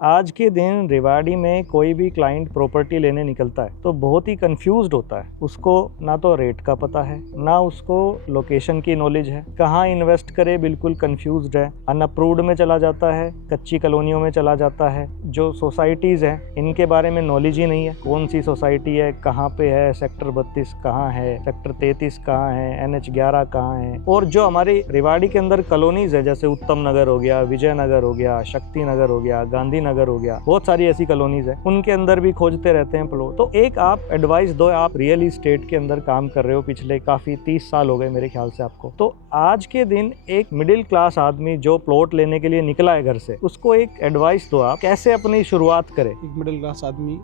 आज के दिन रेवाड़ी में कोई भी क्लाइंट प्रॉपर्टी लेने निकलता है तो बहुत ही कंफ्यूज्ड होता है। उसको ना तो रेट का पता है, ना उसको लोकेशन की नॉलेज है, कहाँ इन्वेस्ट करे बिल्कुल कंफ्यूज्ड है। अनअप्रूव्ड में चला जाता है, कच्ची कॉलोनियों में चला जाता है। जो सोसाइटीज़ हैं इनके बारे में नॉलेज ही नहीं है, कौन सी सोसाइटी है, कहाँ पे है, सेक्टर 32 कहाँ है, सेक्टर 33 कहाँ है, NH11 कहाँ है। और जो हमारे रेवाड़ी के अंदर कॉलोनीज है जैसे उत्तम नगर हो गया, विजय नगर हो गया, शक्ति नगर हो गया, गांधी नगर हो गया, बहुत सारी ऐसी कॉलोनीज है, उनके अंदर भी खोजते रहते हैं प्लॉट। तो एक आप एडवाइस दो, आप रियल इस्टेट के अंदर काम कर रहे हो पिछले काफी 30 साल हो गए मेरे ख्याल से आपको। तो आज के दिन एक मिडिल क्लास आदमी जो प्लॉट लेने के लिए निकला है घर से, उसको एक एडवाइस दो, आप कैसे अपनी शुरुआत करें। एक मिडिल क्लास आदमी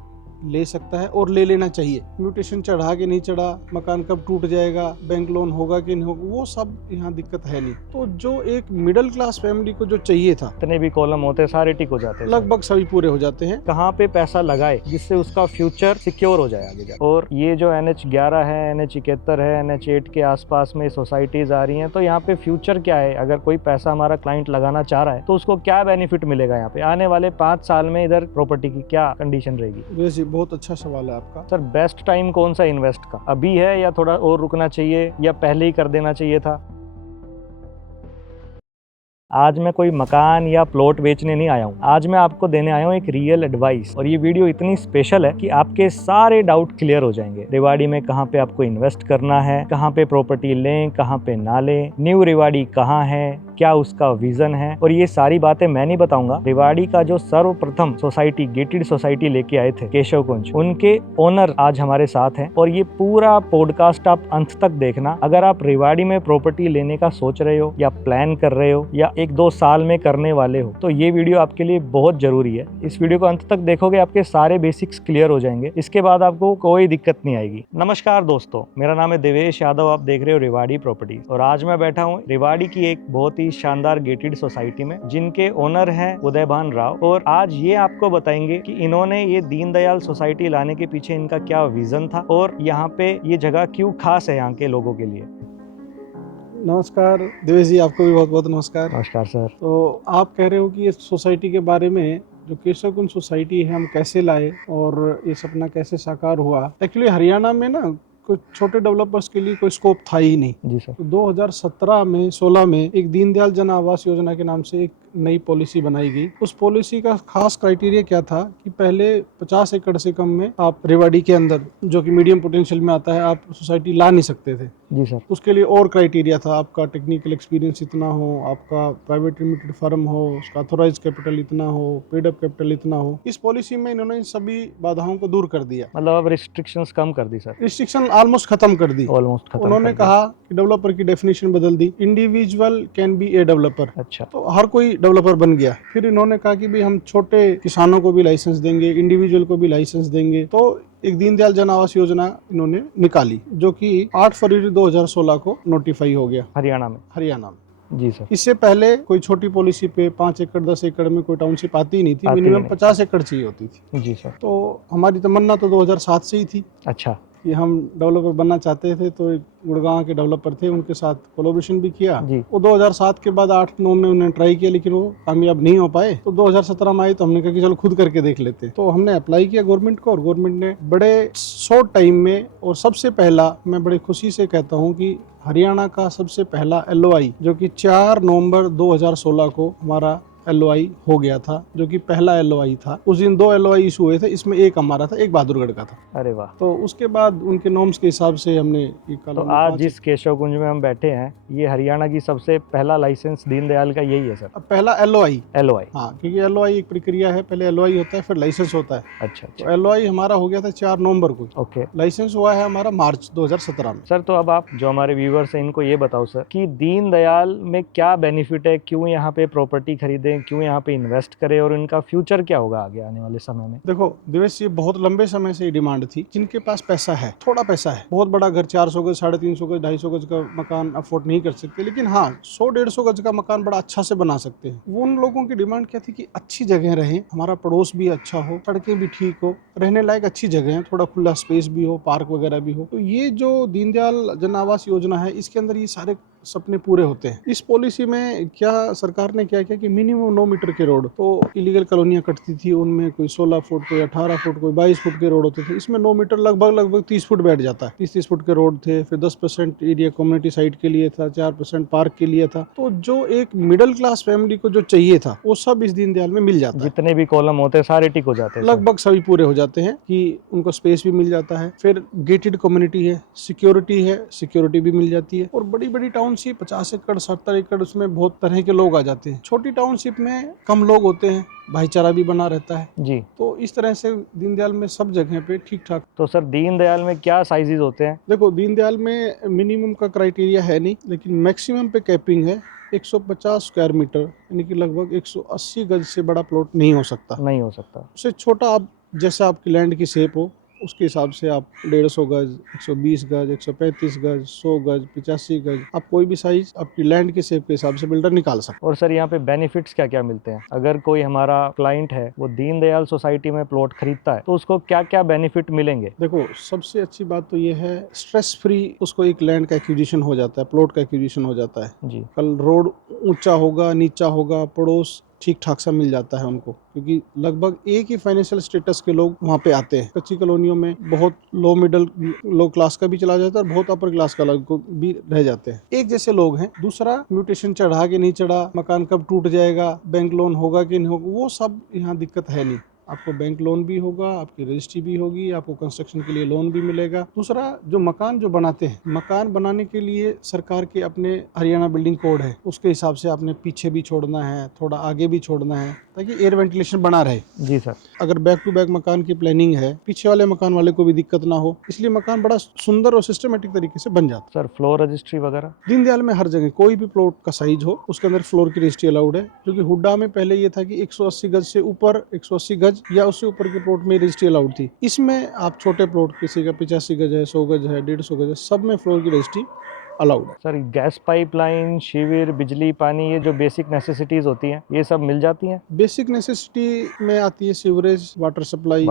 ले सकता है और ले लेना चाहिए। म्यूटेशन चढ़ा के नहीं चढ़ा, मकान कब टूट जाएगा, बैंक लोन होगा कि नहीं होगा, वो सब यहाँ दिक्कत है नहीं। तो जो एक मिडिल क्लास फैमिली को जो चाहिए था, जितने भी कॉलम होते हैं सारे टिक हो जाते हैं, लगभग सभी पूरे हो जाते हैं। कहाँ पे पैसा लगाए जिससे उसका फ्यूचर सिक्योर हो जाए आगे जाके। और ये जो NH11 है, NH71 है, NH8 के आसपास में सोसाइटीज आ रही हैं, तो यहाँ पे फ्यूचर क्या है। अगर कोई पैसा हमारा क्लाइंट लगाना चाह रहा है तो उसको क्या बेनिफिट मिलेगा यहाँ पे आने वाले 5 साल में, इधर प्रॉपर्टी की क्या कंडीशन रहेगी। वैसे बहुत अच्छा सवाल है आपका। सर बेस्ट टाइम कौन सा इन्वेस्ट का, अभी है या थोड़ा और रुकना चाहिए या पहले ही कर देना चाहिए था। आज मैं कोई मकान या प्लॉट बेचने नहीं आया हूँ, आज मैं आपको देने आया हूँ एक रियल एडवाइस। और ये वीडियो इतनी स्पेशल है कि आपके सारे डाउट क्लियर हो जाएंगे। रेवाड़ी में कहाँ पे आपको इन्वेस्ट करना है, कहाँ पे प्रॉपर्टी लें, कहाँ पे ना लें, न्यू रेवाड़ी कहाँ है, क्या उसका विजन है। और ये सारी बातें मैं नहीं बताऊंगा, रेवाड़ी का जो सर्वप्रथम सोसाइटी गेटेड सोसाइटी लेके आए थे केशव कुंज, उनके ओनर आज हमारे साथ हैं। और ये पूरा पॉडकास्ट आप अंत तक देखना। अगर आप रेवाड़ी में प्रॉपर्टी लेने का सोच रहे हो या प्लान कर रहे हो या 1-2 साल में करने वाले हो, तो ये वीडियो आपके लिए बहुत जरूरी है। इस वीडियो को अंत तक देखोगे, आपके सारे बेसिक्स क्लियर हो जाएंगे, इसके बाद आपको कोई दिक्कत नहीं आएगी। नमस्कार दोस्तों, मेरा नाम है देवेश यादव, आप देख रहे हो रेवाड़ी प्रॉपर्टीज। और आज मैं बैठा हूँ रेवाड़ी की एक बहुत ही शानदार गेटेड सोसाइटी में, जिनके ओनर हैं उदयभान राव। और आज ये आपको बताएंगे कि इन्होंने ये दीनदयाल सोसाइटी लाने के पीछे इनका क्या विजन था और यहाँ पे ये जगह क्यों खास है यहाँ के लोगों के लिए। नमस्कार देवेश जी, आपको भी बहुत बहुत नमस्कार। नमस्कार सर। तो आप कह रहे हो कि इस सोसाइटी के बारे में, जो केशव कुंज सोसाइटी है, हम कैसे लाए और ये सपना कैसे साकार हुआ। एक्चुअली हरियाणा में ना कुछ छोटे डेवलपर्स के लिए कोई स्कोप था ही नहीं जी सर। तो 2017 में 16 में एक दीनदयाल जन आवास योजना के नाम से एक नई पॉलिसी बनाई गई। उस पॉलिसी का खास क्राइटेरिया क्या था कि पहले 50 एकड़ से कम में आप रेवाड़ी के अंदर, जो कि मीडियम पोटेंशियल में आता है, आप सोसाइटी ला नहीं सकते थे। जी सर। उसके लिए और क्राइटेरिया था, आपका टेक्निकल एक्सपीरियंस इतना हो, आपका प्राइवेट लिमिटेड फर्म हो, उसका ऑथोराइज कैपिटल इतना हो, पेड अप कैपिटल इतना हो। इस पॉलिसी में इन्होंने इन सभी बाधाओं को दूर कर दिया, मतलब अब रिस्ट्रिक्शंस कम कर दी सर, रिस्ट्रिक्शन ऑलमोस्ट खत्म कर दी। ऑलमोस्ट खत्म उन्होंने कर दी। कहा कि डेवलपर की डेफिनेशन बदल दी, individual can be a developer. अच्छा। तो हर कोई डेवलपर बन गया। फिर इन्होंने कहा कि भाई हम छोटे किसानों को भी लाइसेंस देंगे, इंडिविजुअल को भी लाइसेंस देंगे। तो एक दीनदयाल जन आवास योजना इन्होंने निकाली, जो कि 8 फरवरी 2016 को नोटिफाई हो गया हरियाणा में। जी सर। इससे पहले कोई छोटी पॉलिसी पे 5 एकड़ 10 एकड़ में कोई टाउनशिप आती ही नहीं थी, मिनिमम 50 एकड़ चाहिए होती थी। जी सर। तो हमारी तमन्ना तो 2007 से ही थी। अच्छा। कि हम डेवलपर बनना चाहते थे। तो एक गुड़गांव के डेवलपर थे, उनके साथ कोलैबोरेशन भी किया। वो 2007 के बाद 8-9 में उन्होंने ट्राई किया, लेकिन वो कामयाब नहीं हो पाए। तो 2017 में आई तो हमने कहा कि चलो खुद करके देख लेते। तो हमने अप्लाई किया गवर्नमेंट को, और गवर्नमेंट ने बड़े शॉर्ट टाइम में, और सबसे पहला, मैं बड़े खुशी से कहता हूँ कि हरियाणा का सबसे पहला LOI, जो कि 4 नवंबर 2016 को हमारा LOI हो गया था, जो कि पहला LOI था। उस दिन 2 LOI इशू हुए थे, इसमें एक हमारा था, एक बहादुरगढ़ का था। अरे वाह। तो उसके बाद उनके नॉर्म्स के हिसाब से हमने तो आज जिस केशव कुंज में हम बैठे हैं, ये हरियाणा की सबसे पहला लाइसेंस दीनदयाल का यही है सर? पहला LOI। हाँ, क्योंकि LOI एक प्रक्रिया है, पहले LOI होता है, फिर लाइसेंस होता है। अच्छा। तो LOI हमारा हो गया था 4 नवंबर को। ओके। लाइसेंस हुआ है हमारा मार्च 2017 में। सर तो अब आप जो हमारे व्यूवर्स हैं, इनको ये बताओ सर कि दीनदयाल में क्या बेनिफिट है, क्यों यहाँ पे प्रॉपर्टी खरीदें, क्यों यहाँ पे इन्वेस्ट करें, और इनका फ्यूचर क्या होगा आगे आने वाले समय में। देखो देवेश, ये बहुत लंबे समय से डिमांड थी। जिनके पास पैसा है, थोड़ा पैसा है, बहुत बड़ा घर 400 गज, 350 गज, 250 गज का मकान अफोर्ड नहीं कर सकते, लेकिन हाँ 100-150 गज का मकान बड़ा अच्छा से बना सकते हैं। वो उन लोगों की डिमांड क्या थी कि अच्छी जगह रहे, हमारा पड़ोस भी अच्छा हो, सड़कें भी ठीक हो, रहने लायक अच्छी जगह है, थोड़ा खुला स्पेस भी हो, पार्क वगैरह भी हो। तो ये जो दीनदयाल जन आवास योजना है, इसके अंदर ये सारे सपने पूरे होते हैं। इस पॉलिसी में क्या सरकार ने क्या किया कि मिनिमम 9 मीटर के रोड, तो इलीगल कॉलोनियां कटती थी उनमें कोई 16 फुट, कोई 18 फुट, कोई 22 फुट के रोड होते थे। इसमें 9 मीटर लगभग 30 फुट बैठ जाता है। 30 फुट के रोड थे। फिर 10% एरिया कम्युनिटी साइड के लिए था, 4% पार्क के लिए था। तो जो एक मिडिल क्लास फैमिली को जो चाहिए था वो सब इस दीनदयाल में मिल जाता है। जितने भी कॉलम होते हैं सारे टिक हो जाते हैं, लगभग सभी पूरे हो जाते हैं कि उनको स्पेस भी मिल जाता है। फिर गेटेड कम्युनिटी है, सिक्योरिटी भी मिल जाती है। और बड़ी बड़ी टाउनशिप 50 एकड़ 70 एकड़, उसमें बहुत तरह के लोग आ जाते हैं। छोटी टाउनशिप में कम लोग होते हैं, भाईचारा भी बना रहता है जी। तो इस तरह से दीनदयाल में सब जगह पे ठीक ठाक। तो सर दीनदयाल में क्या साइजेस होते हैं? देखो, दीनदयाल में मिनिमम का क्राइटेरिया है नहीं, लेकिन मैक्सिमम पे कैपिंग है 150 स्क्वायर मीटर, यानी कि लगभग 180 गज से बड़ा प्लॉट नहीं हो सकता। नहीं हो सकता। उससे छोटा आप जैसा आपकी लैंड की शेप हो उसके हिसाब से आप 150 गज, 120 गज, 135 गज, 100 गज, 85 गज, आप कोई भी साइज आपकी लैंड के शेप के हिसाब से बिल्डर निकाल सकते। और सर यहाँ पे बेनिफिट्स क्या क्या मिलते हैं? अगर कोई हमारा क्लाइंट है वो दीनदयाल सोसाइटी में प्लॉट खरीदता है तो उसको क्या क्या बेनिफिट मिलेंगे? देखो, सबसे अच्छी बात तो ये है स्ट्रेस फ्री उसको एक लैंड का एक्विजिशन हो जाता है, प्लॉट का एक्विजिशन हो जाता है जी। कल रोड ऊंचा होगा नीचा होगा, पड़ोस ठीक ठाक सा मिल जाता है उनको, क्योंकि लगभग एक ही फाइनेंशियल स्टेटस के लोग वहाँ पे आते हैं। कच्ची कॉलोनियों में बहुत लो क्लास का भी चला जाता है और बहुत अपर क्लास का लोग भी रह जाते हैं। एक जैसे लोग हैं। दूसरा, म्यूटेशन चढ़ा के नहीं चढ़ा, मकान कब टूट जाएगा, बैंक लोन होगा कि नहीं होगा, वो सब यहाँ दिक्कत है नहीं। आपको बैंक लोन भी होगा, आपकी रजिस्ट्री भी होगी, आपको कंस्ट्रक्शन के लिए लोन भी मिलेगा। दूसरा, जो मकान जो बनाते हैं, मकान बनाने के लिए सरकार के अपने हरियाणा बिल्डिंग कोड है, उसके हिसाब से आपने पीछे भी छोड़ना है, थोड़ा आगे भी छोड़ना है, ताकि एयर वेंटिलेशन बना रहे। जी सर। अगर बैक टू बैक मकान की प्लानिंग है, पीछे वाले मकान वाले को भी दिक्कत ना हो, इसलिए मकान बड़ा सुंदर और सिस्टमेटिक तरीके से बन जाता है। सर फ्लोर रजिस्ट्री वगैरह? दीनदयाल में हर जगह कोई भी प्लॉट का साइज हो उसके अंदर फ्लोर की रजिस्ट्री अलाउड है, क्योंकि हुड्डा में पहले ये था कि 180 गज से ऊपर, 180 गज या उससे ऊपर के प्लॉट में रजिस्ट्री अलाउड थी। इसमें आप छोटे प्लॉट, किसी का 85 गज है, 100 गज है, 150 गज है, सब में फ्लोर की रजिस्ट्री अलाउड है। सर गैस पाइपलाइन, शिविर, बिजली, पानी, ये जो बेसिक नेसेसिटीज होती हैं ये सब मिल जाती हैं? बेसिक नेसेसिटी में आती है sewerage, water supply,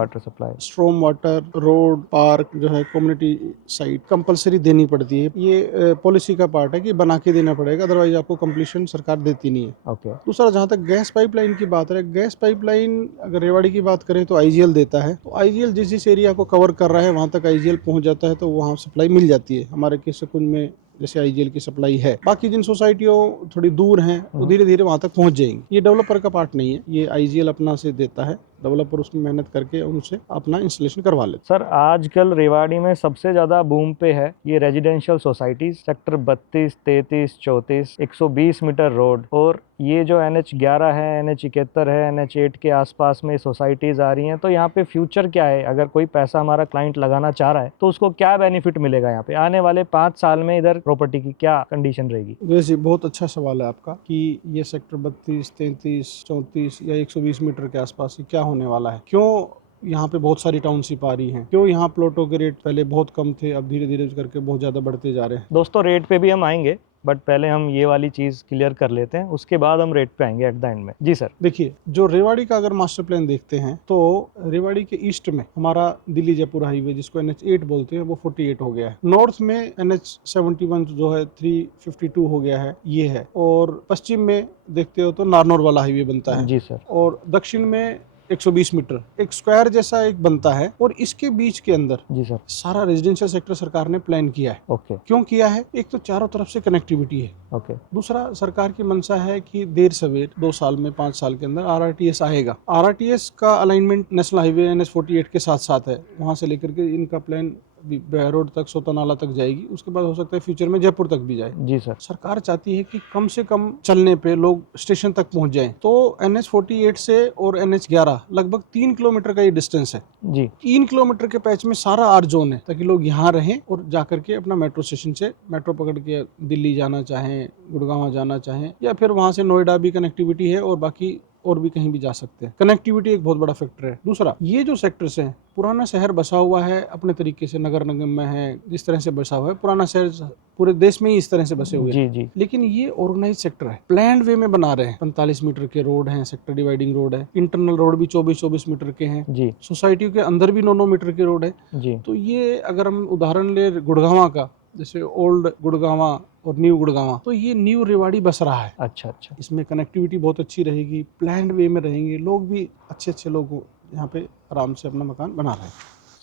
storm water, road, park जो है, कम्युनिटी साइट कंपलसरी देनी पड़ती है। ये पॉलिसी का पार्ट है कि बना के देना पड़ेगा, अदरवाइज आपको कंप्लीशन सरकार देती नहीं है। ओके। दूसरा, जहाँ तक गैस पाइपलाइन की बात है, गैस पाइपलाइन अगर रेवाड़ी की बात करें तो आईजीएल देता है। तो आईजीएल जिस जिस एरिया को कवर कर रहा है वहाँ तक आईजीएल पहुँच जाता है, तो वहाँ सप्लाई मिल जाती है। हमारे किशनकुंज में जैसे आईजीएल की सप्लाई है। बाकी जिन सोसाइटियों थोड़ी दूर हैं वो धीरे धीरे वहां तक पहुंच जाएंगी। ये डेवलपर का पार्ट नहीं है, ये आईजीएल अपना से देता है। डेवलपर उसमें मेहनत करके उनसे अपना इंस्टॉलेशन करवा लेते। सर आजकल रेवाड़ी में सबसे ज्यादा बूम पे है ये residential societies, sector 32, 33, 34, 120 metre road, और ये जो NH11 है, NH71 है, NH8 के आसपास में सोसाइटीज आ रही हैं। तो यहाँ पे फ्यूचर क्या है? अगर कोई पैसा हमारा क्लाइंट लगाना चाह रहा है तो उसको क्या बेनिफिट मिलेगा यहाँ पे आने वाले 5 साल में? इधर प्रॉपर्टी की क्या कंडीशन रहेगी? वैसे बहुत अच्छा सवाल है आपका कि ये सेक्टर 32, 33, 34 या 120 मीटर के आसपास ही क्या होने वाला है। क्यों यहाँ पे बहुत सारी टाउनशिप आ रही हैं, क्यों यहाँ प्लॉटों के रेट पहले बहुत कम थे, अब धीरे धीरे करके बहुत ज़्यादा बढ़ते जा रहे हैं। दोस्तों रेट पे भी हम आएंगे, बट पहले हम ये वाली चीज़ क्लियर कर लेते हैं, उसके बाद हम रेट पे आएंगे एट द एंड में। जी सर। देखिए, जो रेवाड़ी का अगर मास्टर प्लान देखते हैं तो रेवाड़ी के ईस्ट में हमारा दिल्ली जयपुर हाईवे, जिसको NH8 बोलते हैं, वो 48 हो गया है। नॉर्थ में NH71 जो है 352 हो गया है, ये है। और पश्चिम में देखते हो तो नारनौल वाला हाईवे बनता है। जी सर। और दक्षिण में 120 मीटर एक स्क्वायर जैसा एक बनता है, और इसके बीच के अंदर जी सर सारा रेजिडेंशियल सेक्टर सरकार ने प्लान किया है। ओके। क्यों किया है? एक तो चारों तरफ से कनेक्टिविटी है। ओके। दूसरा, सरकार की मंशा है कि देर सवेर 2 साल में 5 साल के अंदर RRTS आएगा। RRTS का अलाइनमेंट नेशनल हाईवे NH48 के साथ साथ है। वहां से लेकर के इनका प्लान रोड तक, सोतानाला तक जाएगी। उसके बाद हो सकता है फ्यूचर में जयपुर तक भी जाए। जी सर। सरकार चाहती है कि कम से कम चलने पे लोग स्टेशन तक पहुंच जाएं। तो NH48 से और NH11 लगभग 3 किलोमीटर का ये डिस्टेंस है जी। 3 किलोमीटर के पैच में सारा आर जोन है, ताकि लोग यहाँ रहें और जाकर के अपना मेट्रो स्टेशन से मेट्रो पकड़ के दिल्ली जाना चाहें, गुड़गांव जाना चाहें, या फिर वहां से नोएडा भी कनेक्टिविटी है, और बाकी और भी कहीं भी जा सकते हैं। कनेक्टिविटी एक बहुत बड़ा फैक्टर है। दूसरा, ये जो सेक्टर्स हैं, पुराना शहर बसा हुआ है अपने तरीके से, नगर निगम में है, इस तरह से बसा हुआ है। पुराना शहर पूरे देश में ही इस तरह से बसे हुए हैं। लेकिन ये ऑर्गेनाइज सेक्टर है, प्लान्ड वे में बना रहे हैं। 45 मीटर के रोड हैं, सेक्टर डिवाइडिंग रोड है, इंटरनल रोड भी 24-24 मीटर के हैं जी। सोसाइटी के अंदर भी 9-9 मीटर के रोड है जी। तो ये अगर हम उदाहरण ले गुड़गांव का, जैसे ओल्ड गुड़गांवा और न्यू गुड़गांवा, तो ये न्यू रेवाड़ी बस रहा है। अच्छा अच्छा। इसमें कनेक्टिविटी बहुत अच्छी रहेगी, प्लान्ड वे में रहेंगे लोग भी, अच्छे अच्छे लोग यहाँ पे आराम से अपना मकान बना रहे हैं।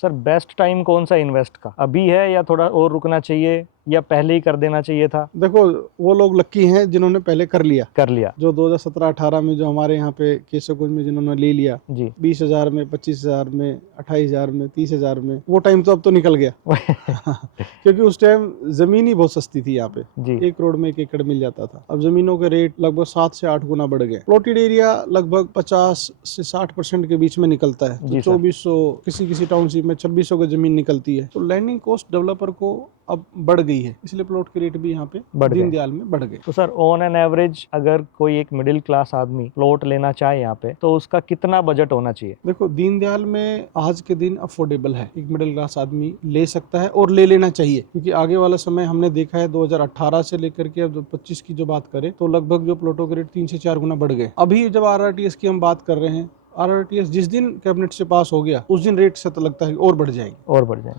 सर बेस्ट टाइम कौन सा इन्वेस्ट का, अभी है या थोड़ा और रुकना चाहिए या पहले ही कर देना चाहिए था? देखो, वो लोग लक्की हैं जिन्होंने पहले कर लिया। जो 2017-18 में जो हमारे यहाँ पे केशवकुंज में जिन्होंने ले लिया जी 20,000 में, 25,000 में, 28,000 में, 30,000 में, वो टाइम तो अब तो निकल गया क्योंकि उस टाइम जमीन ही बहुत सस्ती थी यहाँ पे जी 1 करोड़ में 1 एकड़ मिल जाता था। अब जमीनों के रेट लगभग 7 से 8 गुना बढ़ गए। प्लॉटेड एरिया लगभग 50 से 60% के बीच में निकलता है, जी तो सर। 2400, किसी टाउनशिप में 2600 की जमीन निकलती है। तो लैंडिंग कॉस्ट डेवलपर को अब बढ़ गई है, इसलिए प्लॉट के रेट भी यहाँ पे दीनदयाल में बढ़ गए। तो सर ऑन एन एवरेज अगर कोई एक मिडिल क्लास आदमी प्लॉट लेना चाहे यहाँ पे, तो उसका कितना बजट होना चाहिए? देखो, दीनदयाल में आज के दिन अफोर्डेबल है, एक मिडिल क्लास आदमी ले सकता है और ले लेना चाहिए, क्योंकि आगे वाला समय हमने देखा है 2018 से लेकर के अब 25 की जो बात करें तो लगभग जो प्लॉटों के रेट 3 से 4 गुना बढ़ गए। अभी जब RRTS की हम बात कर रहे हैं, RRTS जिस दिन कैबिनेट से पास हो गया उस दिन रेट से तो लगता है और बढ़ जाएंगे।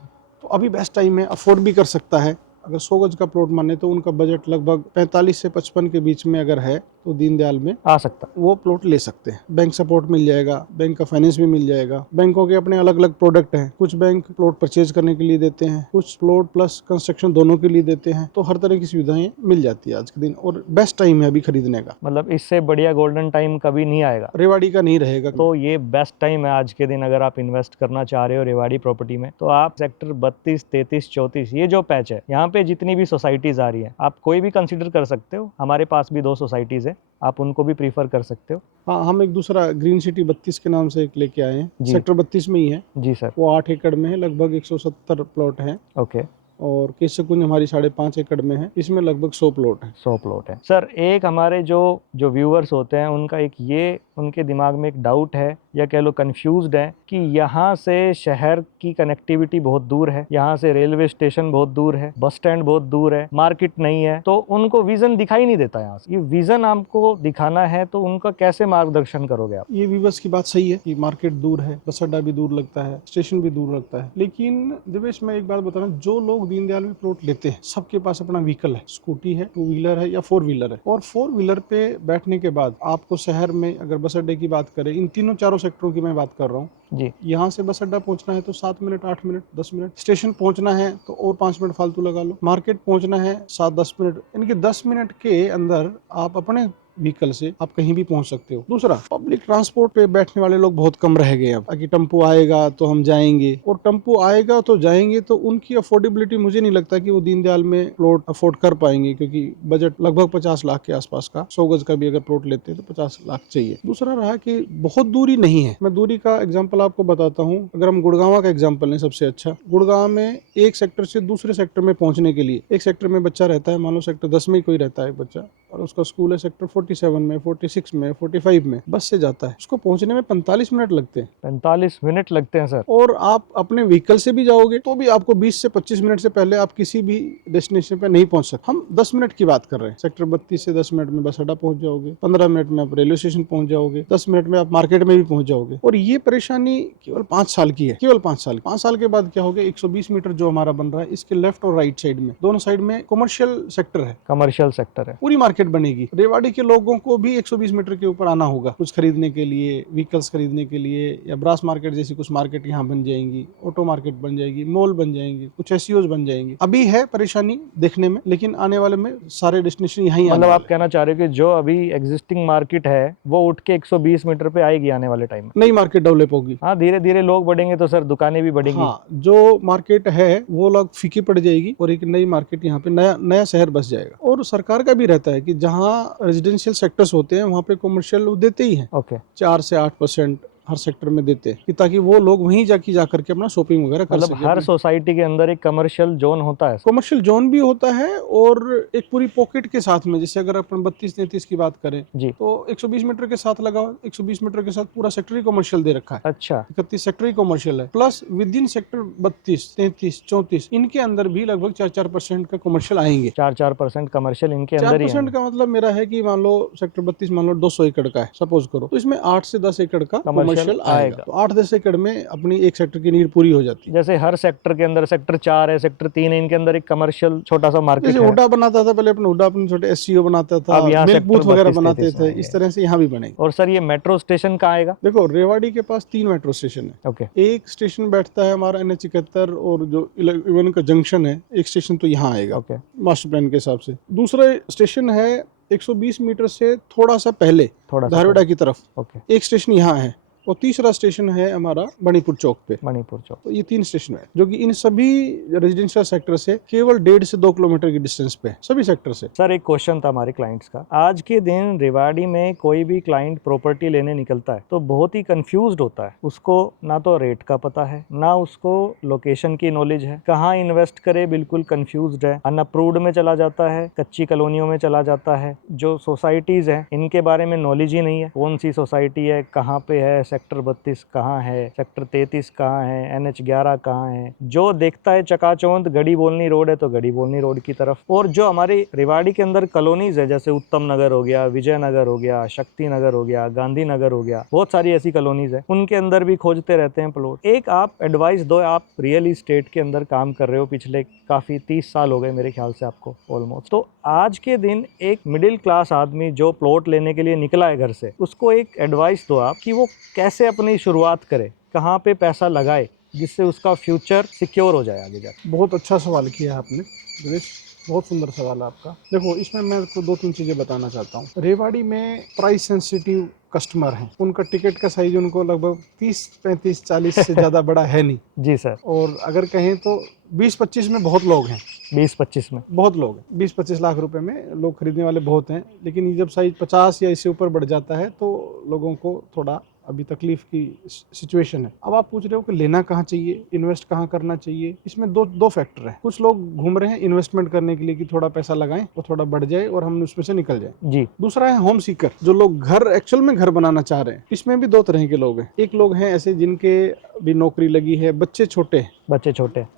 तो अभी बेस्ट टाइम है, अफोर्ड भी कर सकता है। अगर 100 गज का प्लॉट माने तो उनका बजट लगभग 45 से 55 के बीच में अगर है तो दीनदयाल में आ सकता, वो प्लॉट ले सकते हैं। बैंक सपोर्ट मिल जाएगा, बैंक का फाइनेंस भी मिल जाएगा। बैंकों के अपने अलग अलग प्रोडक्ट हैं, कुछ बैंक प्लॉट परचेज करने के लिए देते हैं, कुछ प्लॉट प्लस कंस्ट्रक्शन दोनों के लिए देते हैं। तो हर तरह की सुविधाएं मिल जाती है आज के दिन, और बेस्ट टाइम है अभी खरीदने का। मतलब इससे बढ़िया गोल्डन टाइम कभी नहीं आएगा, रेवाड़ी का नहीं रहेगा। तो ये बेस्ट टाइम है आज के दिन अगर आप इन्वेस्ट करना चाह रहे हो रेवाड़ी प्रॉपर्टी में। तो आप सेक्टर 32, 33, 34 ये जो पैच है, यहाँ पे जितनी भी सोसाइटीज आ रही है आप कोई भी कंसिडर कर सकते हो। हमारे पास भी 2 सोसाइटीज है, आप उनको भी प्रीफर कर सकते हो। हाँ, हम एक दूसरा ग्रीन सिटी 32 के नाम से एक लेके आए हैं, सेक्टर 32 में ही है जी सर। वो 8 एकड़ में है, लगभग 170 प्लॉट है। ओके। और केशवकुंज हमारी 5.5 एकड़ में है, इसमें लगभग 100 प्लॉट है। 100 प्लॉट है। सर एक हमारे जो व्यूअर्स होते हैं उनका एक ये उनके दिमाग में एक डाउट है या कह लो कंफ्यूज्ड है कि यहाँ से शहर की कनेक्टिविटी बहुत दूर है, यहाँ से रेलवे स्टेशन बहुत दूर है, बस स्टैंड बहुत दूर है, मार्केट नहीं है, तो उनको विजन दिखाई नहीं देता। यहाँ से ये विजन आपको दिखाना है तो उनका कैसे मार्गदर्शन करोगे आप? ये व्यूअर्स की बात सही है कि मार्केट दूर है, बस अड्डा भी दूर लगता है, स्टेशन भी दूर लगता है, लेकिन दिवेश मैं एक बात बता रहा हूँ, जो लोग दीनदयाल में प्लॉट लेते हैं सबके पास अपना व्हीकल है, स्कूटी है, 2 व्हीलर है या 4 व्हीलर है। और 4 व्हीलर पे बैठने के बाद आपको शहर में अगर बस अड्डे की बात करें, इन तीनों चारों सेक्टरों की मैं बात कर रहा हूँ जी, यहाँ से बस अड्डा पहुंचना है तो 7 मिनट, 8 मिनट, 10 मिनट, स्टेशन पहुंचना है तो और 5 मिनट फालतू लगा लो, मार्केट पहुंचना है 7-10 मिनट, इनके 10 मिनट के अंदर आप अपने व्हीकल से आप कहीं भी पहुंच सकते हो। दूसरा, पब्लिक ट्रांसपोर्ट पे बैठने वाले लोग बहुत कम रह गए अब, कि टेम्पो आएगा तो हम जाएंगे, और टेम्पो आएगा तो जाएंगे, तो उनकी अफोर्डेबिलिटी मुझे नहीं लगता कि वो दीनदयाल में प्लॉट अफोर्ड कर पाएंगे, क्योंकि बजट लगभग 50 लाख के आसपास का, 100 गज का भी अगर प्लॉट लेते हैं तो 50 लाख चाहिए। दूसरा रहा कि बहुत दूरी नहीं है। मैं दूरी का एग्जाम्पल आपको बताता हूँ, अगर हम गुड़गांव का एग्जाम्पल लें सबसे अच्छा, गुड़गांव में एक सेक्टर से दूसरे सेक्टर में पहुंचने के लिए, एक सेक्टर में बच्चा रहता है, मान लो सेक्टर 10 में कोई रहता है बच्चा, और उसका स्कूल है सेक्टर 47 में, 46 में, 45 में, बस से जाता है, उसको पहुंचने में 45 मिनट लगते हैं। 45 मिनट लगते हैं सर। और आप अपने व्हीकल से भी जाओगे तो भी आपको 20 से 25 मिनट से पहले आप किसी भी डेस्टिनेशन पे नहीं पहुंच सकते। हम 10 मिनट की बात कर रहे हैं, सेक्टर 32 से 10 मिनट में बस अड्डा पहुंच जाओगे, 15 मिनट में आप रेलवे स्टेशन पहुंच जाओगे, 10 मिनट में आप मार्केट में भी पहुंच जाओगे। और ये परेशानी केवल 5 साल की है, केवल 5 साल। 5 साल के बाद क्या हो गया, 120 मीटर जो हमारा बन रहा है, इसके लेफ्ट और राइट साइड में, दोनों साइड में कमर्शियल सेक्टर है, कमर्शियल सेक्टर है, पूरी मार्केट बनेगी। रेवाड़ी के लोगों को भी 120 मीटर के ऊपर आना होगा कुछ खरीदने के लिए, व्हीकल्स खरीदने के लिए, या ब्रास मार्केट जैसी कुछ मार्केट यहाँ बन जाएंगी, ऑटो मार्केट बन जाएगी, मॉल बन जाएंगे, कुछ एसईओज बन जाएंगे। अभी है परेशानी देखने में, लेकिन आने वाले में सारे डेस्टिनेशन यहीं मतलब आप कहना चाह रहे हो कि जो अभी एग्जिस्टिंग मार्केट है वो उठ के 120 मीटर पे आएगी आने वाले टाइम में, नई मार्केट डेवलप होगी। हाँ, धीरे धीरे लोग बढ़ेंगे तो सर दुकानें भी बढ़ेंगी। हाँ, जो मार्केट है वो लोग फीकी पड़ जाएगी और एक नई मार्केट यहाँ पे नया शहर बस जाएगा। और सरकार का भी रहता है कि जहाँ रेजिडेंशियल सेक्टर्स होते हैं वहाँ पे कमर्शियल देते ही हैं, 4 से 8% हर सेक्टर में देते हैं, कि ताकि वो लोग वहीं जाकर के अपना शॉपिंग वगैरह कर सकें। मतलब हर सोसाइटी के अंदर एक कमर्शियल जोन होता है, कमर्शियल जोन भी होता है, और एक पूरी पॉकेट के साथ में, जैसे अगर अपन 32-33 की बात करें जी, तो 120 मीटर के साथ लगा, 120 मीटर के साथ पूरा सेक्टर ही कमर्शियल दे रखा है। अच्छा, 31 सेक्टर ही कमर्शियल है, प्लस विद इन सेक्टर 32, 33, 34 इनके अंदर भी लगभग 4% का कमर्शियल आएंगे। 4% कमर्शियल इनके अंदर ही 4% का मतलब मेरा है कि मान लो सेक्टर 32 मान लो 200 एकड़ का है सपोज करो, तो इसमें 8 से 10 एकड़ का कमर्शियल कमर्शियल आएगा। तो 8-10 एकड़ में अपनी एक सेक्टर की नीड पूरी हो जाती है। जैसे हर सेक्टर के अंदर सेक्टर 4 है, सेक्टर 3 है, इनके अंदर एक कमर्शियल छोटा सा मार्केट जैसे है। हुडा बनाता था पहले, अपने हुडा अपने छोटे एससीओ बनाता था, अब यहाँ मिल्क सेक्टर बूथ वगैरह 32, बनाते 33 थे, में इस तरह से यहाँ भी बनेगा। और सर ये मेट्रो स्टेशन कहाँ आएगा? देखो, रेवाड़ी के पास 3 मेट्रो स्टेशन है। ओके, एक स्टेशन बैठता है हमारा NH71 और जो 11 का जंक्शन है, एक स्टेशन तो यहाँ आएगा ओके, मास्टर प्लान के हिसाब से। दूसरा स्टेशन है 120 मीटर से थोड़ा सा पहले थोड़ा सा धारवाड़ा की तरफ, ओके, एक स्टेशन यहाँ है। और तीसरा स्टेशन है हमारा मणिपुर चौक पे। मणिपुर चौक। तो ये 3 स्टेशन है जो कि इन सभी रेजिडेंशियल सेक्टर से केवल 1.5 से 2 किलोमीटर की डिस्टेंस पे है, सभी सेक्टर से। सर एक क्वेश्चन था हमारे क्लाइंट्स का। आज के दिन रेवाड़ी में कोई भी क्लाइंट प्रॉपर्टी लेने निकलता है तो बहुत ही कंफ्यूज्ड होता है। उसको ना तो रेट का पता है, ना उसको लोकेशन की नॉलेज है, कहाँ इन्वेस्ट करे बिल्कुल कंफ्यूज्ड है, अनअप्रूव्ड में चला जाता है, कच्ची कॉलोनियों में चला जाता है। जो सोसाइटीज हैं इनके बारे में नॉलेज ही नहीं है, कौन सी सोसाइटी है, कहाँ पे है, सेक्टर 32 कहाँ है, सेक्टर 33 कहाँ है, NH11 कहाँ है। जो देखता है चकाचौंध गढ़ी बोलनी रोड है तो गढ़ी बोलनी रोड की तरफ। और जो हमारे रेवाड़ी के अंदर कॉलोनीज है, जैसे उत्तम नगर हो गया, विजय नगर हो गया, शक्ति नगर हो गया, गांधी नगर हो गया, बहुत सारी ऐसी कॉलोनीज है, उनके अंदर भी खोजते रहते हैं प्लॉट। एक आप एडवाइस दो, आप रियल इस्टेट के अंदर काम कर रहे हो पिछले काफी 30 साल हो गए मेरे ख्याल से आपको ऑलमोस्ट। तो आज के दिन एक मिडिल क्लास आदमी जो प्लॉट लेने के लिए निकला है घर से, उसको एक एडवाइस दो आप कि वो कैसे अपनी शुरुआत करे, कहाँ पे पैसा लगाए जिससे उसका फ्यूचर सिक्योर हो जाए आगे जाके। बहुत अच्छा सवाल किया है आपने दिनेश, बहुत सुंदर सवाल है आपका। देखो, इसमें मैं आपको 2-3 चीजें बताना चाहता हूँ। रेवाड़ी में प्राइस सेंसिटिव कस्टमर हैं, उनका टिकट का साइज उनको लगभग 30, 35, 40 से ज्यादा बड़ा है नहीं। जी सर। और अगर कहें तो 20-25 में बहुत लोग हैं। 20-25 में बहुत लोग हैं, 20-25 लाख रुपए में लोग खरीदने वाले बहुत हैं। लेकिन ये जब साइज 50 या इससे ऊपर बढ़ जाता है तो लोगों को थोड़ा अभी तकलीफ की सिचुएशन है। अब आप पूछ रहे हो कि लेना कहाँ चाहिए, इन्वेस्ट कहाँ करना चाहिए। इसमें दो फैक्टर हैं। कुछ लोग घूम रहे हैं इन्वेस्टमेंट करने के लिए कि थोड़ा पैसा लगाएं और थोड़ा बढ़ जाए और हम उसमें से निकल जाए जी। दूसरा है होम सीकर, जो लोग घर एक्चुअल में घर बनाना चाह रहे हैं। इसमें भी 2 तरह के लोग हैं। एक लोग हैं ऐसे जिनके भी नौकरी लगी है, बच्चे छोटे,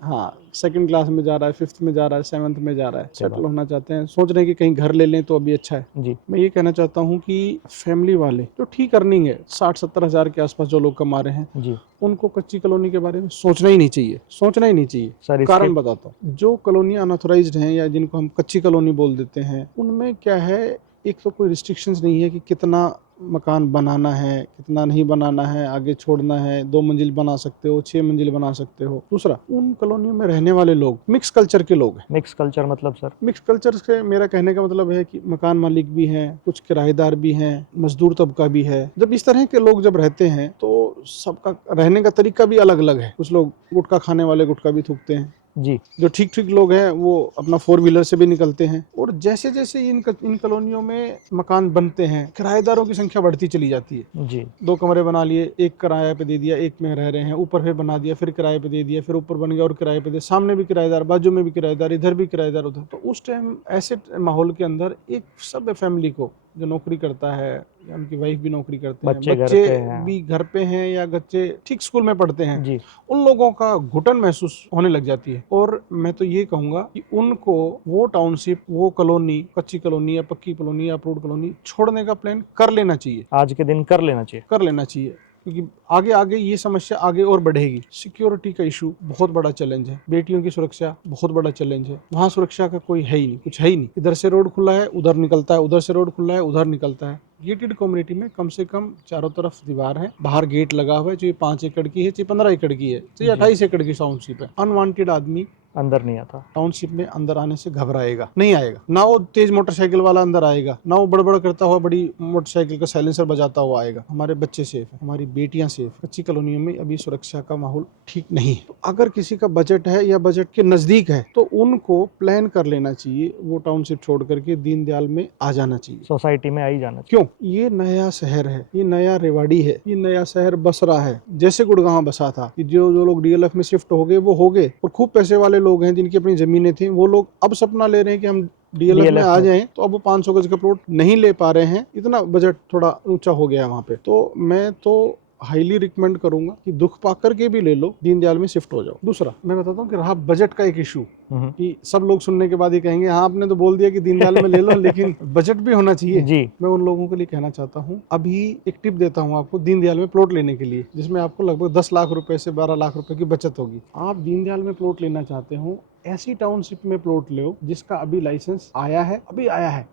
हाँ, 2nd क्लास में जा रहा है, 5th में जा रहा है, 7th में जा रहा है, सेटल होना चाहते हैं, सोच रहे हैं कि कहीं घर ले लें तो अभी अच्छा है जी। मैं ये कहना चाहता हूँ कि फैमिली वाले जो ठीक अर्निंग है, 60-70 हज़ार के आसपास जो लोग कमा रहे हैं जी, उनको कच्ची कॉलोनी के बारे में सोचना ही नहीं चाहिए। सर कारण बताता हूँ। जो कॉलोनी अनऑथोराइज्ड हैं या जिनको हम कच्ची कॉलोनी बोल देते हैं, उनमें क्या है, एक तो कोई रिस्ट्रिक्शंस नहीं है कि कितना मकान बनाना है, कितना नहीं बनाना है, आगे छोड़ना है, 2 मंजिल बना सकते हो, 6 मंजिल बना सकते हो। दूसरा, उन कॉलोनियों में रहने वाले लोग मिक्स कल्चर के लोग हैं। मिक्स कल्चर मतलब सर? मिक्स कल्चर से मेरा कहने का मतलब है कि मकान मालिक भी हैं, कुछ किराएदार भी हैं, मजदूर तबका भी है। जब इस तरह के लोग जब रहते हैं तो सबका रहने का तरीका भी अलग अलग है। कुछ लोग गुटखा खाने वाले गुटखा भी थूकते हैं जी। जो ठीक लोग हैं वो अपना 4 व्हीलर से भी निकलते हैं। और जैसे जैसे इन कॉलोनियों में मकान बनते हैं, किराएदारों की संख्या बढ़ती चली जाती है जी। 2 कमरे बना लिए, एक किराए पे दे दिया, एक में रह रहे हैं, ऊपर फिर बना दिया, फिर किराए पे दे दिया, फिर ऊपर बन गया और किराए पे दे, सामने भी किराएदार, बाजू में भी किराएदार, इधर भी किराएदार, उधर। तो उस टाइम ऐसे माहौल के अंदर एक सब फैमिली को जो नौकरी करता है या उनकी वाइफ भी नौकरी करते हैं, बच्चे भी घर पे हैं या बच्चे ठीक स्कूल में पढ़ते हैं जी, उन लोगों का घुटन महसूस होने लग जाती है। और मैं तो ये कहूंगा कि उनको वो टाउनशिप, वो कॉलोनी, कच्ची कॉलोनी या पक्की कॉलोनी या अप्रूव्ड कॉलोनी छोड़ने का प्लान कर लेना चाहिए। आज के दिन कर लेना चाहिए क्योंकि आगे आगे ये समस्या आगे और बढ़ेगी। सिक्योरिटी का इशू बहुत बड़ा चैलेंज है, बेटियों की सुरक्षा बहुत बड़ा चैलेंज है। वहाँ सुरक्षा का कोई है ही नहीं, कुछ है ही नहीं। इधर से रोड खुला है उधर निकलता है, उधर से रोड खुला है उधर निकलता है। गेटेड कम्युनिटी में कम से कम चारों तरफ दीवार है, बाहर गेट लगा हुआ है, चाहे 5 एकड़ की है, चाहे 15 एकड़ की है, चाहे 28 एकड़ की टाउनशिप है। अनवांटेड आदमी अंदर नहीं आता। टाउनशिप में अंदर आने से घबराएगा, नहीं आएगा। ना वो तेज मोटरसाइकिल वाला अंदर आएगा, ना वो बड़बड़ करता हुआ बड़ी मोटरसाइकिल का साइलेंसर बजाता हुआ आएगा। हमारे बच्चे सेफ है, हमारी बेटियां सेफ है। कच्ची कॉलोनियों में अभी सुरक्षा का माहौल ठीक नहीं है। तो अगर किसी का बजट है या बजट के नजदीक है तो उनको प्लान कर लेना चाहिए, वो टाउनशिप छोड़ करके दीनदयाल में आ जाना चाहिए, सोसाइटी में आ ही जाना चाहिए। क्यों? ये नया शहर है, ये नया रेवाड़ी है, ये नया शहर बस रहा है। जैसे गुड़गांव बसा था, जो लोग DLF में शिफ्ट हो गए वो हो गए, और खूब पैसे वाले लोग हैं जिनकी अपनी जमीनें थी, वो लोग अब सपना ले रहे हैं कि हम DLF में आ जाएं। तो अब वो 500 गज का प्लॉट नहीं ले पा रहे हैं, इतना बजट थोड़ा ऊंचा हो गया वहाँ पे। तो मैं तो हाईली रिकमेंड करूंगा कि दुख पा करके भी ले लो, दीनदयाल में शिफ्ट हो जाओ। दूसरा मैं बताता हूँ कि रहा बजट का एक इशू, कि सब लोग सुनने के बाद ये कहेंगे हाँ आपने तो बोल दिया कि दीनदयाल में ले लो लेकिन बजट भी होना चाहिए जी। मैं उन लोगों के लिए कहना चाहता हूँ, अभी एक टिप देता हूँ आपको दीनदयाल में प्लॉट लेने के लिए, जिसमें आपको लगभग 10 लाख रुपए से 12 लाख रुपए की बचत होगी। आप दीनदयाल में प्लॉट लेना चाहते हो, ऐसी टाउनशिप में प्लॉट लो जिसका अभी लाइसेंस आया है,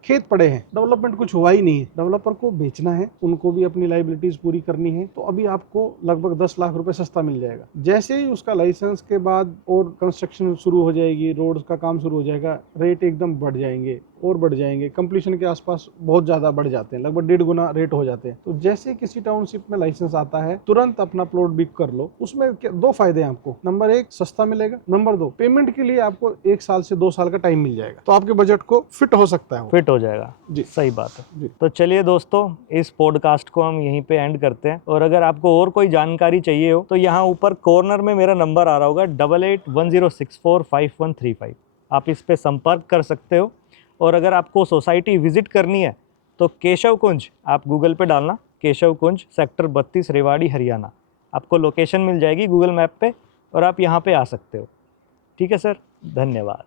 खेत पड़े हैं, डेवलपमेंट कुछ हुआ ही नहीं है, डेवलपर को बेचना है, उनको भी अपनी लाइबिलिटीज पूरी करनी है, तो अभी आपको लगभग 10 लाख रुपए सस्ता मिल जाएगा। जैसे ही उसका लाइसेंस के बाद और कंस्ट्रक्शन शुरू हो जाएगी, रोड का काम शुरू हो जाएगा, रेट एकदम बढ़ जाएंगे और बढ़ जाएंगे, कंप्लीशन के आसपास बहुत ज्यादा बढ़ जाते हैं, लगभग 1.5 गुना रेट हो जाते हैं। तो जैसे किसी टाउनशिप में लाइसेंस आता है तुरंत अपना प्लॉट बिक कर लो। उसमें दो फायदे हैं आपको, नंबर 1 सस्ता मिलेगा, नंबर 2 पेमेंट के लिए आपको 1 साल से 2 साल का टाइम मिल जाएगा, तो आपके बजट को फिट हो सकता है, फिट हो जाएगा जी। सही बात है जी। तो चलिए दोस्तों, इस पॉडकास्ट को हम यहीं पे एंड करते हैं, और अगर आपको और कोई जानकारी चाहिए हो तो यहाँ ऊपर कॉर्नर में मेरा नंबर आ रहा होगा 8810645135, आप इस पे संपर्क कर सकते हो। और अगर आपको सोसाइटी विजिट करनी है तो केशव कुंज आप गूगल पे डालना, केशव कुंज सेक्टर 32 रेवाड़ी हरियाणा, आपको लोकेशन मिल जाएगी गूगल मैप पे और आप यहाँ पे आ सकते हो। ठीक है सर, धन्यवाद।